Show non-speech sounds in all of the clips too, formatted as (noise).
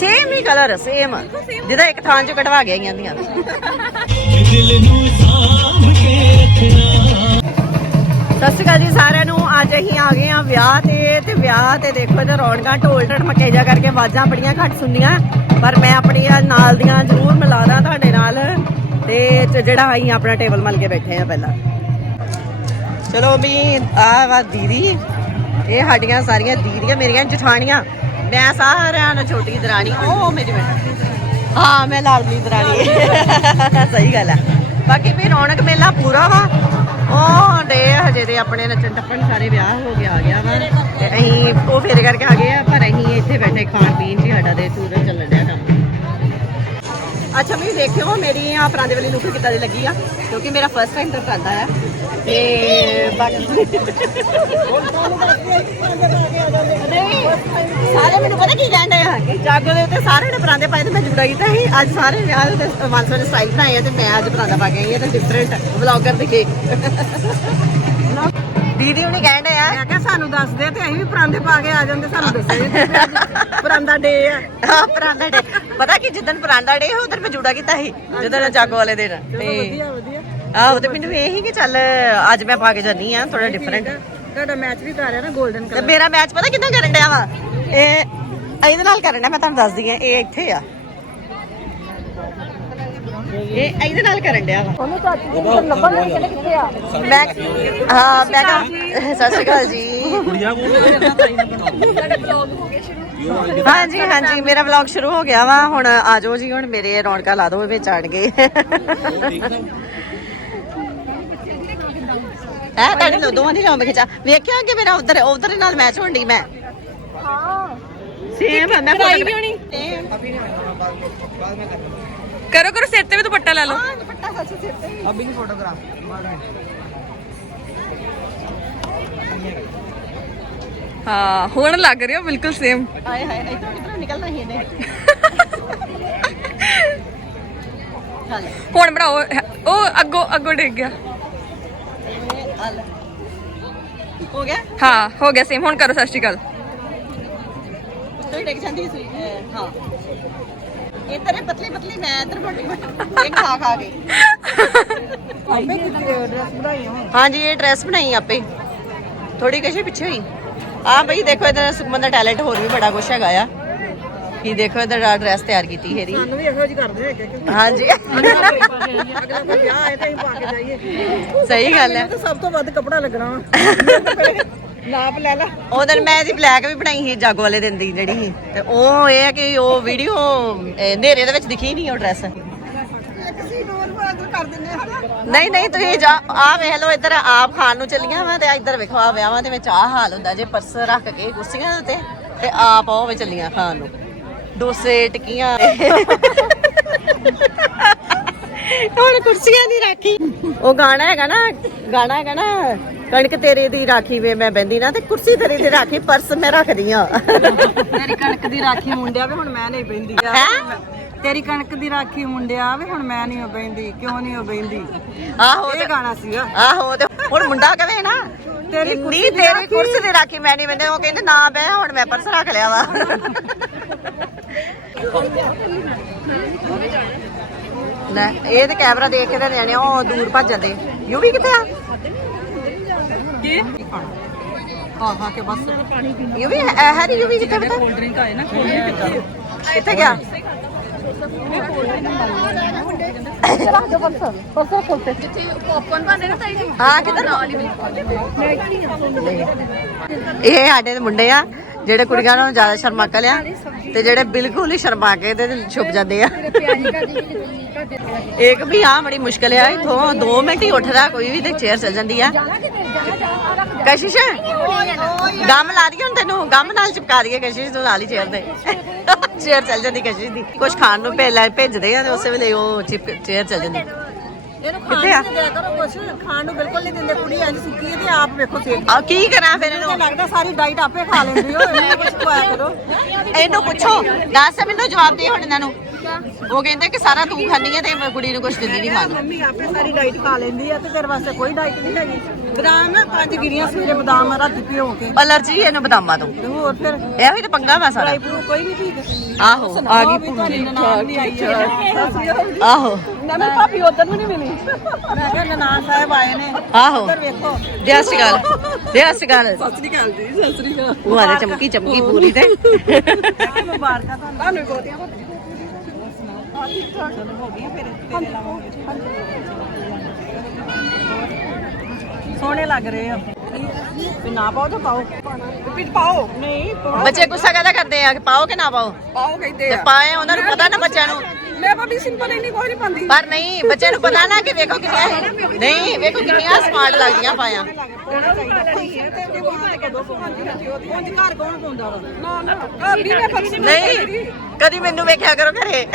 Same ਹੀ colour same ਜਿਹਦਾ ਇੱਕ ਥਾਂ ਚੋਂ ਕਢਵਾ ਕੇ ਆਈਆਂ ਦੀਆਂ ਦਿਲ ਨੂੰ ਸਾਂਭ ਕੇ ਰੱਖਣਾ ਸਤਿ ਸ਼੍ਰੀ ਅਕਾਲ ਜੀ ਸਾਰਿਆਂ ਨੂੰ। ਅੱਜ ਅਸੀਂ ਆ ਗਏ ਆ ਵਿਆਹ ਤੇ ਤੇ ਵਿਆਹ ਤੇ ਦੇਖੋ ਇਹਦਾ ਰੌਣਕਾਂ ਢੋਲ ਢੜ ਮਕੇਜਾ ਕਰਕੇ ਆਵਾਜ਼ਾਂ ਬੜੀਆਂ ਘੱਟ ਸੁਣਦੀਆਂ ਪਰ ਮੈਂ ਆਪਣੀਆਂ ਨਾਲ ਦੀਆਂ ਜ਼ਰੂਰ ਮਿਲਾ ਦਾਂ ਤੁਹਾਡੇ ਨਾਲ। ਤੇ ਜਿਹੜਾ ਅਸੀਂ ਆਪਣਾ ਟੇਬਲ ਮਲ ਕੇ ਬੈਠੇ ਆ ਪਹਿਲਾਂ। ਚਲੋ ਵੀ ਆ ਵਾ ਦੀਦੀ। ਇਹ ਸਾਡੀਆਂ ਸਾਰੀਆਂ ਦੀਦੀਆਂ, ਮੇਰੀਆਂ ਜਠਾਣੀਆਂ। ਮੈਂ ਸਾਰਿਆਂ ਨੂੰ ਛੋਟੀ ਦਰਾਣੀ। ਉਹ ਮੇਰੀ ਬੇਟੀ। ਹਾਂ, ਮੈਂ ਲਾਡਲੀ ਦਰਾਣੀ। ਸਹੀ ਗੱਲ ਹੈ ਬਾਕੀ ਵੀ ਰੌਣਕ ਮੇਲਾ ਪੂਰਾ ਵਾ। ਉਹ ਦੇ ਹਜੇ ਦੇ ਆਪਣੇ ਨੱਚਣ ਟੱਪਣ ਸਾਰੇ ਵਿਆਹ ਹੋ ਗਿਆ, ਆ ਗਿਆ ਵਾ। ਤੇ ਅਸੀਂ ਉਹ ਫੇਰੇ ਕਰਕੇ ਆ ਗਏ ਆ, ਪਰ ਅਸੀਂ ਇੱਥੇ ਬੈਠੇ ਖਾਣ ਪੀਣ ਜੀ, ਸਾਡਾ ਦੇ ਟੂਰ ਚੱਲਣ ਡਿਆ ਕੰਮ। ਅੱਛਾ, ਵੀ ਦੇਖਿਓ, ਮੇਰੀ ਆ ਪਰਾਂਦੇ ਵਾਲੀ ਲੁੱਕ ਕਿੱਦਾਂ ਦੀ ਲੱਗੀ ਆ, ਕਿਉਂਕਿ ਮੇਰਾ ਫਰਸਟ ਟਾਈਮ ਤਾਂ ਪਰਾਂਦਾ ਆ। ਤੇ ਬਾਕੀ ਨਹੀਂ, ਸਾਰੇ ਮੈਨੂੰ ਪਤਾ ਕੀ ਕਹਿੰਦੇ ਆ? ਕਿ ਜਾਗੋ ਦੇ ਉੱਤੇ ਸਾਰੇ ਨੇ ਪਰਾਂਦੇ ਪਾਏ ਤੇ ਮੈਂ ਜੁੜਾ ਕੀਤਾ ਸੀ। ਅੱਜ ਸਾਰੇ ਵਿਆਹ ਦੇ ਵੰਸ ਵਾਲੇ ਸਟਾਈਲ ਬਣਾਏ ਆ ਤੇ ਮੈਂ ਅੱਜ ਪਰਾਂਦਾ ਪਾ ਕੇ ਆਈ ਆ ਤੇ ਡਿਫਰੈਂਟ ਵਲੌਗਰ ਦਿਖੇ। ਦੀਦੀ ਹੁਣੀ ਕਹਿੰਦੇ ਆ ਮੈਂ ਕਿਹਾ ਸਾਨੂੰ ਦੱਸ ਦੇ ਤੇ ਅਸੀਂ ਵੀ ਪਰਾਂਦੇ ਪਾ ਕੇ ਆ ਜਾਂਦੇ ਸਾਨੂੰ ਦੱਸੇ ਪਰਾਂਦਾ ਡੇ ਆ ਹਾਂ ਪਰਾਂਦਾ ਡੇ ਪਤਾ ਕਿ ਜਿੱਦਣ ਪਰਾਂਦਾ ਡੇ ਉਦੋਂ ਮੈਂ ਜੁੜਾ ਕੀਤਾ ਸੀ ਜਦੋਂ ਜਾਗੋ ਵਾਲੇ ਦਿਨ। ਤੇ ਵਧੀਆ ਵਧੀਆ ਆਹੋ ਤੇ ਮੈਨੂੰ ਇਹ ਹੀ ਕਿ ਚੱਲ ਅੱਜ ਮੈਂ ਪਾ ਕੇ ਜਾਨੀ ਆ ਥੋੜਾ ਡਿਫਰੈਂਟ ਤੁਹਾਡਾ ਮੈਚ ਵੀ ਕਰ ਰਿਹਾ ਨਾ 골ਡਨ ਤੇ ਕਲਰ ਮੇਰਾ ਮੈਚ ਪਤਾ ਕਿੱਦਾਂ ਕਰਨ ਡਿਆ ਵਾ? ਇਹ ਇਹਦੇ ਨਾਲ ਕਰਨ ਡਿਆ ਮੈਂ ਤੁਹਾਨੂੰ ਦੱਸਦੀ ਆ ਇਹ ਇੱਥੇ ਆ। ਇਹ ਇਹਦੇ ਨਾਲ ਕਰਨ ਡਿਆ ਵਾ। ਉਹਨੂੰ ਚਾਚੀ ਦੀ ਨੰਬਰ ਲੱਭਣ ਨਹੀਂ ਕਹਿੰਦੇ ਕਿੱਥੇ ਆ? ਮੈਂ ਹਾਂ ਮੈਂ ਕਿਹਾ ਸਤਿ ਸ਼੍ਰੀ ਅਕਾਲ ਜੀ। ਹਾਂਜੀ ਹਾਂਜੀ ਮੇਰਾ ਵਲੌਗ ਸ਼ੁਰੂ ਹੋ ਗਿਆ ਵਾ। ਹੁਣ ਆ ਜਾਓ ਜੀ ਹੁਣ ਮੇਰੇ ਰੌਣਕਾਂ ਲਾ ਦਿਓ ਵਿੱਚ ਆਣ ਕੇ ਹੈ ਤੁਹਾਡੇ ਲੋ ਦੋਵਾਂ ਦੀ ਲਾਉਂ ਖਿਚਾ ਵੇਖਿਆ ਕਿ ਮੇਰਾ ਉਧਰ ਉਧਰ ਨਾਲ ਮੈਚ ਹੋਣ ਦੀ ਮੈਂ? ਹਾਂ ਸੇਮ ਮੈਂ ਕਰਾਈ ਵੀ ਹੋਣੀ? ਕਰੋ ਕਰੋ ਸਿਰ ਤੇ ਵੀ ਦੁਪੱਟਾ ਲੈ ਲਓ। ਅਭੀ ਦੀ ਫੋਟੋਗ੍ਰਾਫ ਹਾਂ ਹੁਣ ਲੱਗ ਰਿਹਾ ਬਿਲਕੁਲ ਸੇਮ ਆਏ ਹਾਏ ਇਧਰੋਂ ਕਿਧਰੋਂ ਨਿਕਲਣਾ ਹੀ ਇਹਨੇ? (laughs) ਚੱਲ। ਹੁਣ ਬਣਾਓ ਉਹ ਅੱਗੋਂ ਅੱਗੋਂ ਡਿੱਗ ਗਿਆ। ਹਲ ਹੋ ਗਿਆ? ਹਾਂ ਹੋ ਗਿਆ ਸੇਮ ਹੁਣ ਕਰੋ ਸਤਿ ਸ਼੍ਰੀ ਅਕਾਲ। ਤੂੰ ਡਿੱਗ ਜਾਂਦੀ ਸੀ ਅਹ, ਹਾਂ। ਇਹ ਤੇਰੇ ਪਤਲੀ ਪਤਲੀ ਮੈਂ ਇੱਧਰ ਮੋਟੀ ਮੋਟੀ ਇਹ ਖਾ ਖਾ ਕੇ। ਆਪੇ ਕਿਤੇ ਡਰੈਸ ਬਣਾਈ ਹੁਣ? ਹਾਂਜੀ ਇਹ ਡਰੈਸ ਬਣਾਈ ਆਪੇ। ਥੋੜੀ ਕਸ਼ੇ ਪਿੱਛੇ ਹੋਈ। ਆ ਬਈ ਦੇਖੋ ਇਹਦਾ ਸੁਖਮਨ ਦਾ ਟੈਲੈਂਟ ਹੋਰ ਵੀ ਬੜਾ ਕੁਛ ਹੈਗਾ ਆ। ਕੀ ਦੇਖੋ ਇਹਦਾ ਡਰੈਸ ਤਿਆਰ ਕੀਤੀ ਇਹਦੀ ਸਾਨੂੰ ਵੀ ਇਹੋ ਜਿਹੀ ਕਰਦੇ ਹੈਗੇ ਕਿ ਹਾਂਜੀ। ਅਗਲਾ ਕੋਈ ਵਿਆਹ ਆਏ ਤਾਂ ਅਸੀਂ ਪਾ ਕੇ ਜਾਈਏ। (laughs) ਸਹੀ ਗੱਲ ਹੈ। ਸਭ ਤੋਂ ਵੱਧ ਕੱਪੜਾ ਲੱਗਣਾ (laughs) ਨਾਪ ਲੈ ਲੈ। ਉਹ ਦਿਨ ਮੈਂ ਇਹਦੀ ਬਲੈਕ ਵੀ ਬਣਾਈ ਸੀ ਜਾਗੋ ਵਾਲੇ ਦਿਨ ਦੀ ਜਿਹੜੀ ਤੇ ਉਹ ਇਹ ਹੈ ਕਿ ਉਹ ਵੀਡੀਓ ਹਨੇਰੇ ਦੇ ਵਿੱਚ ਦਿਖੀ ਨਹੀਂ ਉਹ ਡਰੈਸ ਨਹੀਂ ਨਹੀਂ ਤੁਸੀਂ ਜਾ ਆ ਵੇਖ ਲਓ ਇੱਧਰ ਆਪ ਖਾਣ ਨੂੰ ਚੱਲੀਆਂ ਵਾ ਤੇ ਇੱਧਰ ਵੇਖੋ ਆ ਵਿਆਹਾਂ ਦੇ ਵਿੱਚ ਆ ਹਾਲ ਹੁੰਦਾ ਜੇ ਪਰਸ ਰੱਖ ਕੇ ਕੁਰਸੀਆਂ ਦੇ ਉੱਤੇ ਤੇ ਆਪ ਉਹ ਵੀ ਚੱਲੀਆਂ ਖਾਣ ਨੂੰ। ਡੋਸੇ ਟਿੱਕੀਆਂ। ਹੁਣ ਕੁਰਸੀਆਂ ਨਹੀਂ ਰੱਖੀ। ਉਹ ਗਾਣਾ ਹੈਗਾ ਨਾ ਗਾਣਾ ਹੈਗਾ ਨਾ ਕਣਕ ਤੇਰੇ ਦੀ ਰਾਖੀ ਵੇ ਮੈਂ ਬੈੰਦੀ ਨਾ ਤੇ ਕੁਰਸੀ ਤੇਰੀ ਦੀ ਰਾਖੀ ਪਰਸ ਮੈਂ ਰੱਖਦੀ ਆ ਤੇਰੀ ਕਣਕ ਦੀ ਰਾਖੀ ਮੁੰਡਿਆ ਵੇ ਹੁਣ ਮੈਂ ਨਹੀਂ ਬੈਂਦੀ ਤੇਰੀ ਕਣਕ ਦੀ ਰਾਖੀ ਮੁੰਡਿਆ ਵੇ ਹੁਣ ਮੈਂ ਨਹੀਂ ਬੈਂਦੀ ਕਿਉਂ ਨਹੀਂ ਬੈਂਦੀ ਆਹੋ ਇਹ ਗਾਣਾ ਸੀਗਾ। ਆਹੋ ਤੇ ਹੁਣ ਮੁੰਡਾ ਕਵੇ ਨਾ? ਤੇਰੀ ਕੁਰਸੀ ਤੇਰੀ। ਕੁਰਸੀ ਦੀ ਰਾਖੀ ਮੈਂ ਨਹੀਂ ਬੰਦੇ ਉਹ ਕਹਿੰਦੇ ਨਾ ਬੈ ਹੁਣ ਮੈਂ ਪਰਸ ਰੱਖ ਲਿਆ ਵਾ। ਲੈ ਇਹ ਤੇ ਕੈਮਰਾ ਦੇਖ ਕੇ ਤੇ ਨਿਆਣੇ ਉਹ ਦੂਰ ਭੱਜ ਜਾਂਦੇ ਯੂ ਵੀ ਕਿੱਥੇ ਆ? ਕੀ? ਹਾਂ ਹਾਂ ਕੇ ਬਸ। ਯੂ ਵੀ ਹੈ ਹੈ ਯੂ ਵੀ ਕਿੱਥੇ ਡਰਿੰਕ ਆਏ ਨਾ ਡਰਿੰਕ ਕਿੱਥੇ ਗਿਆ? ਇਹ ਸਾਡੇ ਦੇ ਮੁੰਡੇ ਆ ਜਿਹੜੇ ਕੁੜੀਆਂ ਨਾਲੋਂ ਜ਼ਿਆਦਾ ਸ਼ਰਮਾਕਲ ਆ। ਤੇ ਜਿਹੜੇ ਬਿਲਕੁਲ ਹੀ ਸ਼ਰਮਾ ਕੇ ਤੇ ਛੁਪ ਜਾਂਦੇ ਆ। ਇੱਕ ਵੀ ਆ ਬੜੀ ਮੁਸ਼ਕਲ ਆ ਇਥੋਂ 2 ਮਿੰਟ ਹੀ ਉੱਠਦਾ ਕੋਈ ਵੀ ਤੇ ਚੇਅਰ ਚੱਲ ਜਾਂਦੀ ਆ। ਕਸ਼ਿਸ਼ ਗਮ ਲਾ ਦਈਏ ਹੁਣ ਤੈਨੂੰ ਗਮ ਨਾਲ ਚਿਪਕਾ ਦਈਏ ਕਸ਼ਿਸ਼ ਤੂੰ ਨਾਲ ਹੀ ਚੇਅਰ ਦੇ ਚੇਅਰ ਚੱਲ ਜਾਂਦੀ ਕਸ਼ਿਸ਼ ਦੀ। ਕੁਝ ਖਾਣ ਨੂੰ ਭੇਜ ਭੇਜਦੇ ਆ ਤੇ ਉਸੇ ਵੇਲੇ ਉਹ ਚੇਅਰ ਚੱਲ ਜਾਂਦੀ। ਇਹਨੂੰ ਖਾਣ ਕਿੱਥੇ ਆ? ਨੂੰ ਦਿਆ ਕਰੋ ਕੁਛ ਖਾਣ ਨੂੰ ਬਿਲਕੁਲ ਨਹੀਂ ਦਿੰਦੇ ਕੁੜੀ ਇੰਜ ਸੁੱਕੀ ਹੈ ਤੇ ਆਪ ਵੇਖੋ ਸੇਕ। ਆ ਕੀ ਕਰਾਂ ਫਿਰ ਇਹਨੂੰ? ਮੈਨੂੰ ਲੱਗਦਾ ਸਾਰੀ ਡਾਈਟ ਆਪੇ ਖਾ ਲੈਂਦੀ ਹੋ ਇਹਨੂੰ ਕੁਛ ਖਵਾਇਆ ਕਰੋ। ਇਹਨੂੰ ਪੁੱਛੋ ਦੱਸ ਮੈਨੂੰ ਜਵਾਬ ਦੇ ਹੁਣ ਇਹਨਾਂ ਨੂੰ। ਉਹ ਕਹਿੰਦੇ ਕਿ ਸਾਰਾ ਤੂੰ ਖਾਂਦੀ ਹੈ ਤੇ ਕੁੜੀ ਨੂੰ ਕੁਝ ਦਿੰਦੀ ਨਹੀਂ ਖਾਣ ਨੂੰ ਮੰਮੀ ਆਪੇ ਸਾਰੀ ਡਾਈਟ ਖਾ ਲੈਂਦੀ ਆ ਤੇ ਤੇਰੇ ਵਾਸਤੇ ਕੋਈ ਡਾਈਟ ਨਹੀਂ ਹੈਗੀ। ਬਦਾਮ ਨਾ ਪੰਜ ਗਿਰੀਆਂ ਸਵੇਰੇ ਬਦਾਮ ਰਾਤੀ ਭਿਓ ਕੇ। ਅਲਰਜੀ ਇਹਨੂੰ ਬਦਾਮਾਂ ਤੋਂ। ਤੇ ਹੋਰ ਫਿਰ ਇਹੋ ਹੀ ਤਾਂ ਪੰਗਾ ਵਾ ਸਾਰਾ। ਡਰਾਈ ਕੋਈ ਨਹੀਂ ਠੀਕ ਆਹੋ ਆ ਗਈ ਤੁਹਾਡੀ ਨਨਾਣ ਆਹੋ ਭਾਬੀ ਉਧਰ ਨੂੰ ਨਹੀਂ ਮਿਲੀ। ਮੈਂ ਕਿਹਾ ਨਨਾਣ ਸਾਹਿਬ ਆਏ ਨੇ। ਆਹੋ। ਉਧਰ ਵੇਖੋ। ਦੇ ਸ੍ਰੀ ਅਕਾਲ ਦੇ ਸ੍ਰੀ ਅਕਾਲ ਸਤਿ ਸ੍ਰੀ ਅਕਾਲ ਜੀ ਸਤਿ ਸ੍ਰੀ ਅਕਾਲ। ਉਹ ਆਦੇ ਚਮਕੀ ਚਮਕੀ ਪੂਰੀ ਤੇ। ਮੁਬਾਰਕਾਂ ਤੁਹਾਨੂੰ। ਤੁਹਾਨੂੰ ਬਹੁਤੀਆਂ ਚਲੋ ਹੋ ਗਈਆਂ ਫਿਰ ਤੇਰੇ ਲਾਵਾਂਗੇ ਸੋਹਣੇ ਲੱਗ ਰਹੇ ਆ। ਵੀ ਨਾ ਪਾਓ ਤਾਂ ਪਾਓ। ਪਿੱਟ ਪਾਓ। ਨਹੀਂ ਪਾਓ। ਬੱਚੇ ਗੁੱਸਾ ਕਾਹਦਾ ਕਰਦੇ ਆ? ਕਿ ਪਾਓ ਕਿ ਨਾ ਪਾਓ? ਪਾਓ ਕਹਿੰਦੇ ਤੇ ਪਾਏ ਉਹਨਾਂ ਨੂੰ ਪਤਾ ਨਾ ਬੱਚਿਆਂ ਨੂੰ। ਮੈਂ ਭਾਬੀ ਸਿੰਪਲ ਇੰਨੀ ਕੋਈ ਨਹੀਂ ਪਾਉਂਦੀ। ਪਰ ਨਹੀਂ ਬੱਚੇ ਨੂੰ ਪਤਾ ਨਾ ਕਿ ਵੇਖੋ ਕਿੰਨੀਆਂ ਨਹੀਂ, ਵੇਖੋ ਕਿੰਨੀਆਂ ਸਮਾਰਟ ਲੱਗਦੀਆਂ ਪਾਇਆ ਨਹੀਂ, ਕਦੀ ਮੈਨੂੰ ਵੇਖਿਆ ਕਰੋ ਘਰੇ।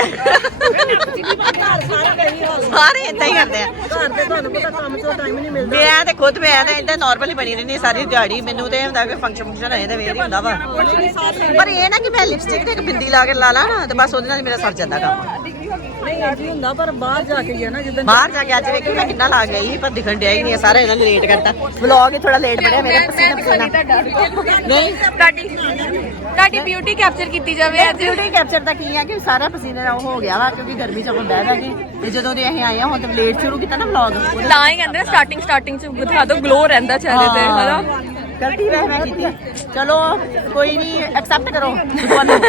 ਸਾਰੇ ਗਈ ਇਦਾਂ ਹੀ ਕਰਦੇ ਆ। ਘਰ ਤੇ ਤੁਹਾਨੂੰ ਪਤਾ ਕੰਮ ਤੋਂ ਟਾਈਮ ਨਹੀਂ ਮਿਲਦਾ ਮੈਂ ਤੇ ਖੁਦ ਮੈਂ ਤਾਂ ਇਦਾਂ ਨਾਰਮਲੀ ਬਣੀ ਰਹਿੰਦੀ ਸਾਰੀ ਦਿਹਾੜੀ। ਮੈਨੂੰ ਤੇ ਹੁੰਦਾ ਕਿ ਫੰਕਸ਼ਨ ਫੰਕਸ਼ਨ ਹੋਏ ਤੇ ਵੇਰ ਹੁੰਦਾ ਵਾ। ਪਰ ਇਹ ਨਾ ਕਿ ਮੈਂ ਲਿਪਸਟਿਕ ਤੇ ਇੱਕ ਬਿੰਦੀ ਲਾ ਕੇ ਲਾ ਲਾ ਨਾ, ਤੇ ਬਸ ਉਹਦੇ ਨਾਲ ਹੀ ਮੇਰਾ ਸਰ ਜਾਂਦਾ ਕੰਮ। ਨਹੀਂ ਅੱਜ ਵੀ ਹੁੰਦਾ ਪਰ ਬਾਹਰ ਜਾ ਕੇ ਹੀ ਆ ਨਾ ਜਿੱਦਾਂ ਬਾਹਰ ਜਾ ਕੇ ਅੱਜ ਵੇਖੀ ਮੈਂ ਕਿੰਨਾ ਲਾ ਗਈ ਪਰ ਦਿਖਣ ਡਿਆ ਹੀ ਨਹੀਂ ਹੈ, ਸਾਰਾ ਇਹਨਾਂ ਨੇ ਲੇਟ ਕਰਤਾ। ਵਲੌਗ ਹੀ ਥੋੜਾ ਲੇਟ ਬਣਿਆ ਮੇਰਾ ਪਸੀਨਾ ਪਸੀਨਾ ਨਹੀਂ ਤੁਹਾਡੀ ਤੁਹਾਡੀ ਬਿਊਟੀ ਕੈਪਚਰ ਕੀਤੀ ਜਾਵੇ ਅੱਜ। ਬਿਊਟੀ ਕੈਪਚਰ ਦਾ ਕੀ ਹੈ ਕਿ ਸਾਰਾ ਪਸੀਨੇ ਨਾਲ ਉਹ ਹੋ ਗਿਆ ਵਾ ਕਿਉਂਕਿ ਗਰਮੀ ਚ ਆਪਾਂ ਬਹਿ ਬਹਿ ਕੇ ਤੇ ਜਦੋਂ ਦੇ ਅਸੀਂ ਆਏ ਆ ਹੁਣ ਤੇ ਲੇਟ ਸ਼ੁਰੂ ਕੀਤਾ ਨਾ ਵਲੌਗ ਤਾਂ ਹੀ ਕਹਿੰਦੇ ਸਟਾਰਟਿੰਗ ਸਟਾਰਟਿੰਗ ਚ ਦਿਖਾ ਦੋ ਗਲੋ ਰਹਿੰਦਾ ਚਿਹਰੇ ਤੇ ਹਨਾ? ਗਲਤੀ ਵੈਸੇ ਮੈਂ ਕੀਤੀ। ਚਲੋ ਕੋਈ ਨਹੀਂ ਐਕਸੈਪਟ ਕਰੋ। ਤੁਹਾਨੂੰ।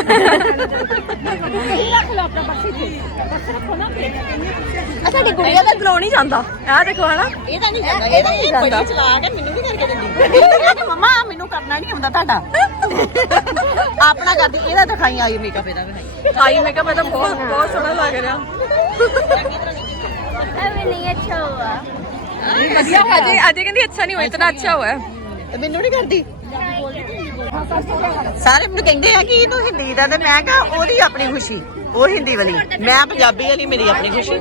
ਅੱਛਾ ਦੀ ਗੁੜੀਆ ਦਾ ਗਲੋ ਨਹੀਂ ਜਾਂਦਾ। ਆ ਦੇਖੋ ਹਨਾ? ਇਹ ਤਾਂ ਨਹੀਂ ਜਾਂਦਾ ਇਹ ਤਾਂ ਨਹੀਂ ਜਾਂਦਾ। ਚਲਾ ਕੇ ਮੈਨੂੰ ਵੀ ਕਰਕੇ ਦਿੰਦੀ ਮਮਾ ਮੈਨੂੰ ਕਰਨਾ ਨਹੀਂ ਆਉਂਦਾ ਤੁਹਾਡਾ। ਆਪਣਾ ਕਰਦੀ ਇਹਦਾ ਦਿਖਾਈ ਆਈ ਮੇਕਅਪ ਇਹਦਾ ਬਣਾਈ ਆਈ ਮੇਕਅਪ ਇਹਦਾ ਬਹੁਤ ਬਹੁਤ ਸੋਹਣਾ ਲੱਗ ਰਿਹਾ। ਐਵੇਂ ਨਹੀਂ ਅੱਛਾ ਹੋਆ। ਵਧੀਆ ਅਜੇ ਅਜੇ ਕਹਿੰਦੀ ਅੱਛਾ ਨਹੀਂ ਹੋਇਆ ਇਤਨਾ ਅੱਛਾ ਹੋਇਆ। ਤੇ ਮੈਨੂੰ ਨਹੀਂ ਕਰਦੀ ਸਾਰੇ ਮੈਨੂੰ ਕਹਿੰਦੇ ਆ ਕਿ ਇਹਨੂੰ ਹਿੰਦੀ ਦਾ ਤੇ ਮੈਂ ਕਹਾ ਉਹਦੀ ਆਪਣੀ ਖੁਸ਼ੀ ਉਹ ਹਿੰਦੀ ਵਾਲੀ। ਮੈਂ ਪੰਜਾਬੀ ਵਾਲੀ ਮੇਰੀ ਆਪਣੀ ਖੁਸ਼ੀ।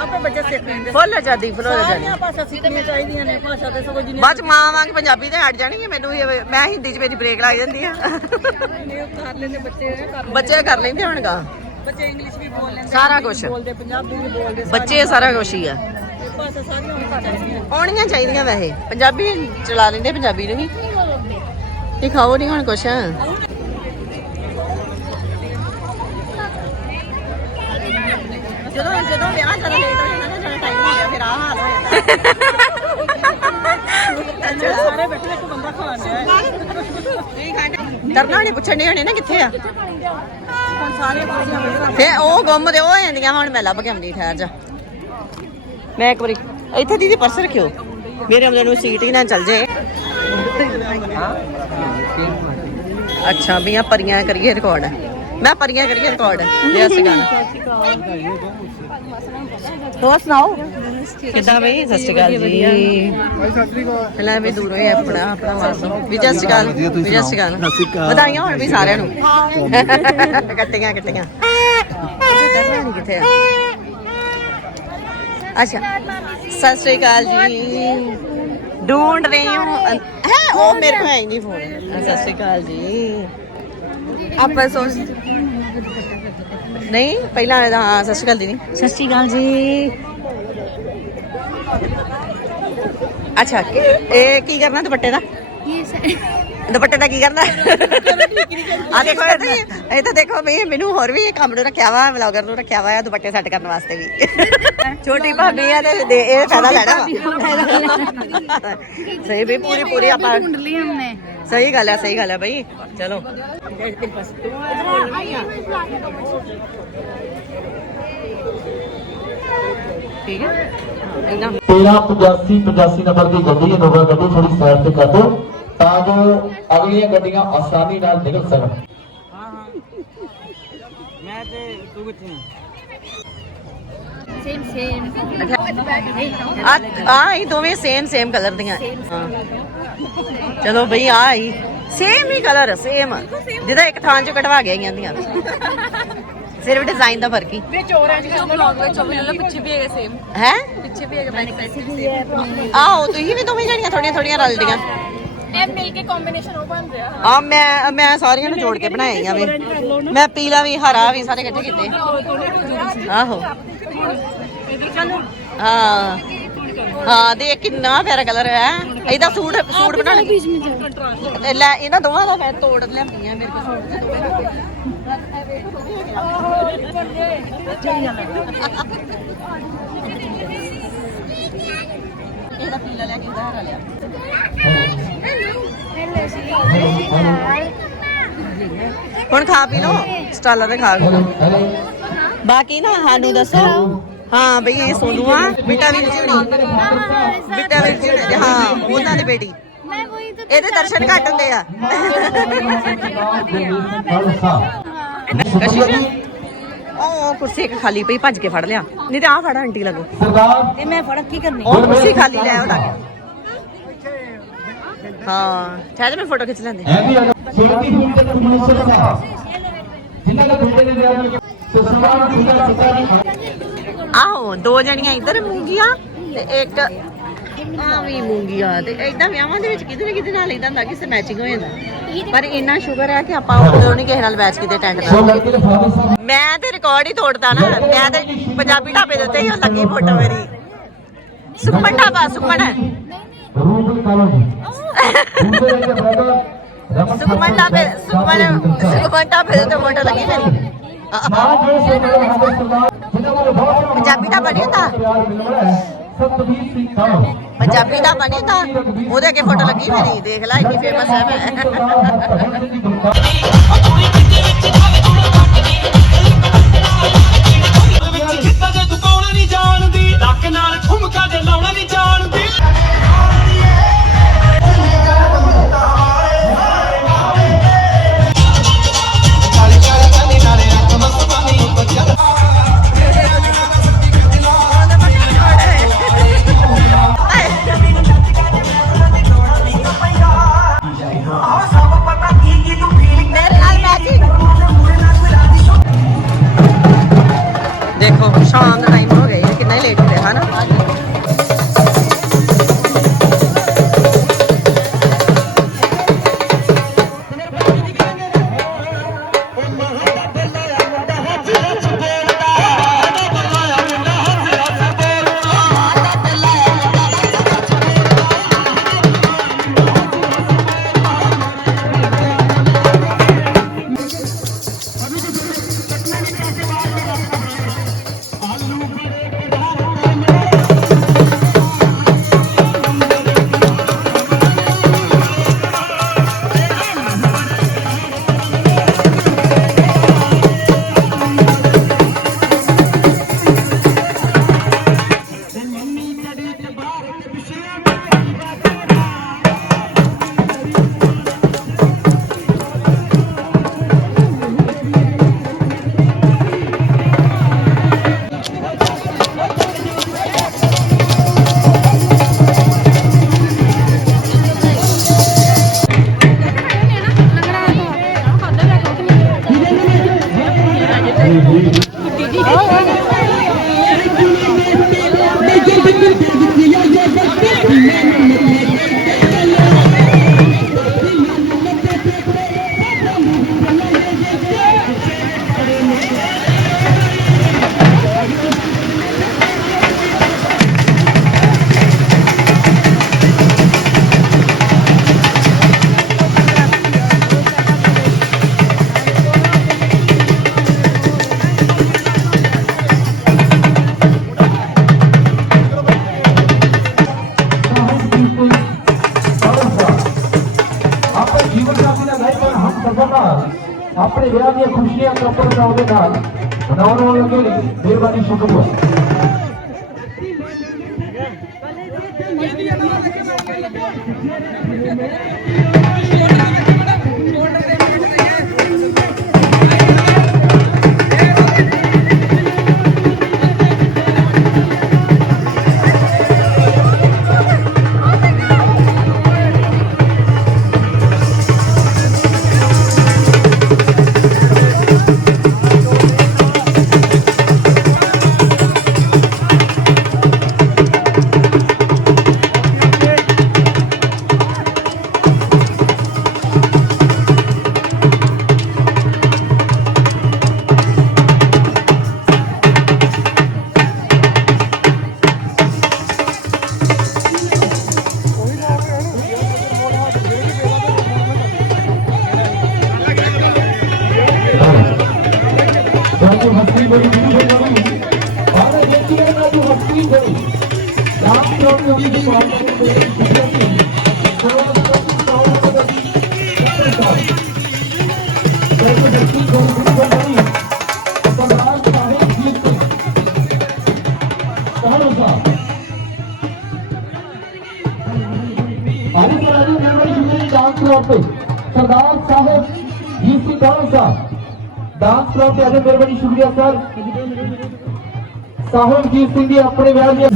ਆਪੇ ਬੱਚੇ ਸਿੱਖ ਲੈਂਦੇ ਫੁੱਲ ਆਜ਼ਾਦੀ ਫੁੱਲ ਆਜ਼ਾਦੀ। ਸਾਰੀਆਂ ਭਾਸ਼ਾ ਸਿੱਖਣੀਆਂ ਚਾਹੀਦੀਆਂ ਨੇ ਭਾਸ਼ਾ ਤੇ ਸਗੋਂ ਜਿੰਨੇ ਬਾਅਦ ਚ ਮਾਂ ਵਾਂਗ ਪੰਜਾਬੀ ਤੇ ਹਟ ਜਾਣੀ ਹੈ ਮੈਨੂੰ ਮੈਂ ਹਿੰਦੀ ਚ ਮੇਰੀ ਬ੍ਰੇਕ ਲੱਗ ਜਾਂਦੀ ਆ। ਨੇ ਕਰ ਲੈਂਦੇ ਬੱਚੇ ਕਰ ਬੱਚੇ ਕਰ ਲੈਂਦੇ ਹੋਣਗਾ। ਬੱਚੇ ਇੰਗਲਿਸ਼ ਵੀ ਬੋਲ ਲੈਂਦੇ ਸਾਰਾ ਕੁਝ ਬੋਲਦੇ ਪੰਜਾਬੀ ਵੀ ਬੋਲਦੇ ਬੱਚੇ ਸਾਰਾ ਕੁਝ ਹੀ ਆ। ਇਹ ਭਾਸ਼ਾ ਸਾਰੀਆਂ ਹੋਣੀਆਂ ਚਾਹੀਦੀਆਂ। ਆਉਣੀਆਂ ਚਾਹੀਦੀਆਂ ਵੈਸੇ। ਪੰਜਾਬੀ ਚਲਾ ਲੈਂਦੇ ਪੰਜਾਬੀ ਨੂੰ ਵੀ। ਇਹ ਖਾਓ ਨਹੀਂ ਹੁਣ ਕੁਛ। ਜਦੋਂ ਜਦੋਂ ਵਿਆਹ ਜ਼ਿਆਦਾ ਲੇਟ ਹੋ ਜਾਂਦਾ ਨਾ ਜਦੋਂ ਟਾਈਮ ਹੋ ਗਿਆ ਫਿਰ ਆਹ ਹਾਲ ਹੋ ਜਾਂਦਾ। ਸਾਰੇ ਬੈਠੇ ਇੱਕ ਬੰਦਾ ਖਾਣ ਡਿਆ ਤਰਨਾ ਨਹੀਂ ਪੁੱਛਣ ਦੇ ਹੋਣੇ ਨਾ ਕਿੱਥੇ ਆ। ਹੁਣ ਸਾਰੇ ਫੇ ਉਹ ਗੁੰਮ ਦੇ ਉਹ ਜਾਂਦੀਆਂ ਹੁਣ ਮੈਂ ਲੱਭ ਕੇ ਆਉਂਦੀ ਠਹਿਰ ਜਾ। ਮੈਂ ਇੱਕ ਵਾਰੀ ਇੱਥੇ ਦੀਦੀ ਪਰਸ ਰੱਖਿਓ। ਮੇਰੇ ਆਉਂਦੇ ਨੂੰ ਸੀਟ ਹੀ ਨਾ ਚੱਲ ਜੇ ਅੱਛਾ ਵੀ ਆ ਪਰੀਆਂ ਕਰੀਏ ਰਿਕਾਰਡ ਮੈਂ ਪਰੀਆਂ ਕਰੀਏ ਰਿਕਾਰਡ ਲੈ ਅਸੀਂ ਗਾਣਾ। ਹੋਰ ਸੁਣਾਓ? ਕਿੱਦਾਂ ਬਈ? ਸਤਿ ਸ਼੍ਰੀ ਅਕਾਲ ਜੀ। ਪਹਿਲਾਂ ਵੀ ਦੂਰੋਂ ਹੀ ਆਪਣਾ ਆਪਣਾ ਵੀ ਸਤਿ ਸ਼੍ਰੀ ਅਕਾਲ ਵੀ ਸਤਿ ਸ਼੍ਰੀ ਅਕਾਲ। ਵਧਾਈਆਂ ਹੋਣ ਵੀ ਸਾਰਿਆਂ ਨੂੰ। ਕੱਟੀਆਂ ਕੱਟੀਆਂ। ਕਿੱਥੇ ਆ? ਅੱਛਾ। ਸਤਿ ਸ਼੍ਰੀ ਅਕਾਲ ਜੀ। ਢੂੰਡ ਰਹੀ ਹੂੰ। ਹੈ ਉਹ ਮੇਰੇ ਕੋਲ ਹੈ ਨਹੀਂ ਫੋਨ ਸਤਿ ਸ਼੍ਰੀ ਅਕਾਲ ਜੀ। ਆਪਾਂ ਸੋਚ ਨਹੀਂ ਪਹਿਲਾਂ ਹਾਂ ਸਤਿ ਸ਼੍ਰੀ ਅਕਾਲ ਜੀ ਸਤਿ ਸ਼੍ਰੀ ਅਕਾਲ ਜੀ। ਅੱਛਾ ਇਹ ਕੀ ਕਰਨਾ ਦੁਪੱਟੇ ਦਾ? ਦੁਪੱਟੇ ਦਾ ਕੀ ਕਰਨਾ? ਆ ਦੇਖੋ ਇਹ- ਤਾਂ ਦੇਖੋ ਵੀ ਮੈਨੂੰ ਹੋਰ ਵੀ ਇਹ ਕੰਮ ਨੂੰ ਰੱਖਿਆ ਵਾ ਵਲੌਗਰ ਨੂੰ ਰੱਖਿਆ ਵਾ ਦੁਪੱਟੇ ਸੈੱਟ ਕਰਨ ਵਾਸਤੇ ਵੀ। ਛੋਟੀ ਭਾਬੀ ਆ ਤੇ ਇਹ ਫਾਇਦਾ ਲੈਣਾ ਸਹੀ ਵੀ ਪੂਰੀ ਪੂਰੀ ਆਪਾਂ ਲਈ ਹਮਨੇ ਸਹੀ ਗੱਲ ਹੈ ਸਹੀ ਗੱਲ ਹੈ ਬਈ। ਚਲੋ। ਠੀਕ ਹੈ 13 85 85 ਨੰਬਰ ਦੀ ਗੱਡੀ ਇਨੋਵਾ ਗੱਡੀ ਥੋੜੀ ਸਾਈਡ ਤੇ ਕਰ ਦਿਓ। ਤਾਂ ਜੋ ਅਗਲੀਆਂ ਗੱਡੀਆਂ ਆਸਾਨੀ ਨਾਲ ਨਿਕਲ ਸਕਣ। ਹਾਂ ਮੈਂ ਤੇ ਸੇਮ ਸੇਮ ਕਲਰ ਦੀਆਂ। ਚਲੋ ਬਈ ਆ ਹੀ ਸੇਮ ਹੀ ਕਲਰ ਸੇਮ ਜਿਹਦਾ ਇੱਕ ਥਾਂ ਚ ਕਟਵਾ ਗਿਆ ਜਾਂਦੀਆਂ ਸਿਰਫ ਡਿਜ਼ਾਈਨ ਦਾ ਫ਼ਰਕ ਹੀ। ਵਿੱਚ ਔਰੰਜ ਜੋ ਬਲੌਗ ਵਿੱਚ ਉਹ ਮੈਨੂੰ ਪਿੱਛੇ ਵੀ ਹੈਗੇ ਸੇਮ ਹੈ? ਪਿੱਛੇ ਵੀ ਹੈਗੇ ਬੈਕ ਸਾਈਡ ਸੇਮ ਆਹੋ ਤੁਸੀਂ ਵੀ ਦੋਵੇਂ ਜਿਹੜੀਆਂ ਥੋੜੀਆਂ ਥੋੜੀਆਂ ਰਲਦੀਆਂ। ਇਹ ਮਿਲ ਕੇ ਕੰਬੀਨੇਸ਼ਨ ਉਹ ਬਣ ਰਿਹਾ ਆ ਮੈਂ ਮੈਂ ਸਾਰੀਆਂ ਨੂੰ ਜੋੜ ਕੇ ਬਣਾਈਆਂ ਵੇ। ਮੈਂ ਪੀਲਾ ਵੀ ਹਰਾ ਵੀ ਸਾਰੇ ਇਕੱਠੇ ਕੀਤੇ। ਆਹੋ। ਹਾਂ। ਹਾਂ ਦੇਖ ਕਿੰਨਾ ਪਿਆਰਾ ਕਲਰ ਹੈ। ਇਹਦਾ ਸੂਟ ਸੂਟ ਬਣਾਉਣਾ। ਇਹ ਲੈ ਇਹਨਾਂ ਦੋਵਾਂ ਦਾ ਮੈਂ ਤੋੜ ਲਿਆਂਦੀ ਆ ਮੇਰੇ ਕੋਲ। ਸੂਟ ਦੇ ਇਹਦਾ ਪੀਲਾ ਲਿਆ ਕਿੰਦਾ ਹਰਾ ਲਿਆ। ਹੁਣ ਖਾ ਪੀ ਲੋ ਸਟਾਲਰ ਤੇ ਖਾ ਲੋ ਬਾਕੀ ਨਾ ਸਾਨੂੰ ਦੱਸੋ ਹਾਂ ਬਈ ਇਹ ਸੋਨੂ ਆ ਬਿਟਾ ਵੀਰ ਜੀ ਨੇ ਬਿਟਾ ਵੀਰ ਜੀ ਨੇ ਹਾਂ ਉਹਨਾਂ ਦੀ ਬੇਟੀ। ਇਹਦੇ ਦਰਸ਼ਨ ਘੱਟ ਹੁੰਦੇ ਆ। ਉਹ ਕੁਰਸੀ ਇੱਕ ਖਾਲੀ ਪਈ ਭੱਜ ਕੇ ਫੜ ਲਿਆ। ਨਹੀਂ ਤੇ ਆ ਫੜਾ ਆਂਟੀ ਲੱਗੋ। ਸਰਦਾਰ? ਇਹ ਮੈਂ ਫੜ ਕੀ ਕਰਨੀ? ਕੁਰਸੀ ਖਾਲੀ ਲੈ ਉਹ ਲੱਗ ਹਾਂ। ਠਹਿਰ ਮੈਂ ਫੋਟੋ ਖਿੱਚ ਲੈਂਦੇ। ਐ ਵੀ ਸੇਵਤੀ ਫੂਲ ਦੇ ਮਨੁੱਖ ਸਾਹਿਬ। ਜਿਨ੍ਹਾਂ ਦਾ ਬੇਟੇ ਨੇ ਲਿਆ ਤੇ ਸਰਦਾਰ ਜਿੰਦਾ ਸਿੱਧਾ ਜੀ ਆਹੋ ਦੋ ਜਣੀਆਂ ਇੱਧਰ ਮੂੰਗੀਆਂ ਤੇ ਇੱਕ ਆ ਵੀ ਮੂੰਗੀਆਂ ਤੇ ਏਦਾਂ ਵਿਆਹਾਂ ਦੇ ਵਿੱਚ ਕਿਤੇ ਨਾ ਕਿਤੇ ਨਾਲ ਇਦਾਂ ਹੁੰਦਾ ਕਿ ਮੈਚਿੰਗ ਹੋ ਜਾਂਦਾ। ਪਰ ਇੰਨਾ ਸ਼ੁਕਰ ਹੈ ਕਿ ਆਪਾਂ ਉਦੋਂ ਨਹੀਂ ਕਿਸੇ ਨਾਲ ਮੈਚ ਕੀਤੇ ਦੇ ਫਾਦਰ ਸਾਹਿਬ? ਮੈਂ ਤੇ ਰਿਕਾਰਡ ਹੀ ਤੋੜਦਾ ਨਾ। ਮੈਂ ਤੇ ਪੰਜਾਬੀ ਢਾਬੇ ਦੇ ਉੱਤੇ ਹੀ ਲੱਗੀ ਫੋਟੋ ਮੇਰੀ। ਸੁਖਮਨ ਢਾਬਾ ਸੁਖਮਨ ਰੂਬਲ ਕਾਲੋ ਜੀ ਦੂਸਰੇ ਦੇ ਬ੍ਰਦਰ ਰਮਨ ਸੁਖਮਨ ਢਾਬੇ ਸੁਖਮਨ ਸੁਖਮਨ ਪੰਜਾਬੀ ਢਾਬਾ ਨਹੀਂ ਹੁੰਦਾ ਪੰਜਾਬੀ ਢਾਬਾ ਨਹੀਂ ਹੁੰਦਾ ਉਹਦੇ ਅੱਗੇ ਫੋਟੋ ਲੱਗੀ ਮੇਰੀ ਦੇਖ ਲੈ ਇੰਨੀ ਫੇਮਸ ਹੈ ਮੈਂ ਲੱਕ ਨਾਲ ਠੁਮਕਾ ਜੇ ਲਾਉਣਾ ਨਹੀਂ ਜਾਣਦੀ। ਆਲੀ ਕਰਾਲੀ ਮੈਂਬਰ ਸ਼ੁਕਰੀ ਡਾਂਸ ਫਲੋਰ ਤੇ। ਸਰਦਾਰ ਸਾਹਿਬ ਜੀ ਸੀ ਦਾਨ ਸਾਹਿਬ। ਡਾਂਸ ਫਲੋਰ ਤੇ ਅਜੇ ਮਿਹਰਬਾਨੀ ਸ਼ੁਕਰੀਆ, ਸਰ। ਸਾਹਿਬ ਜੀ ਸਿੰਘ ਜੀ, ਆਪਣੇ ਵਿਆਹ ਦੀਆਂ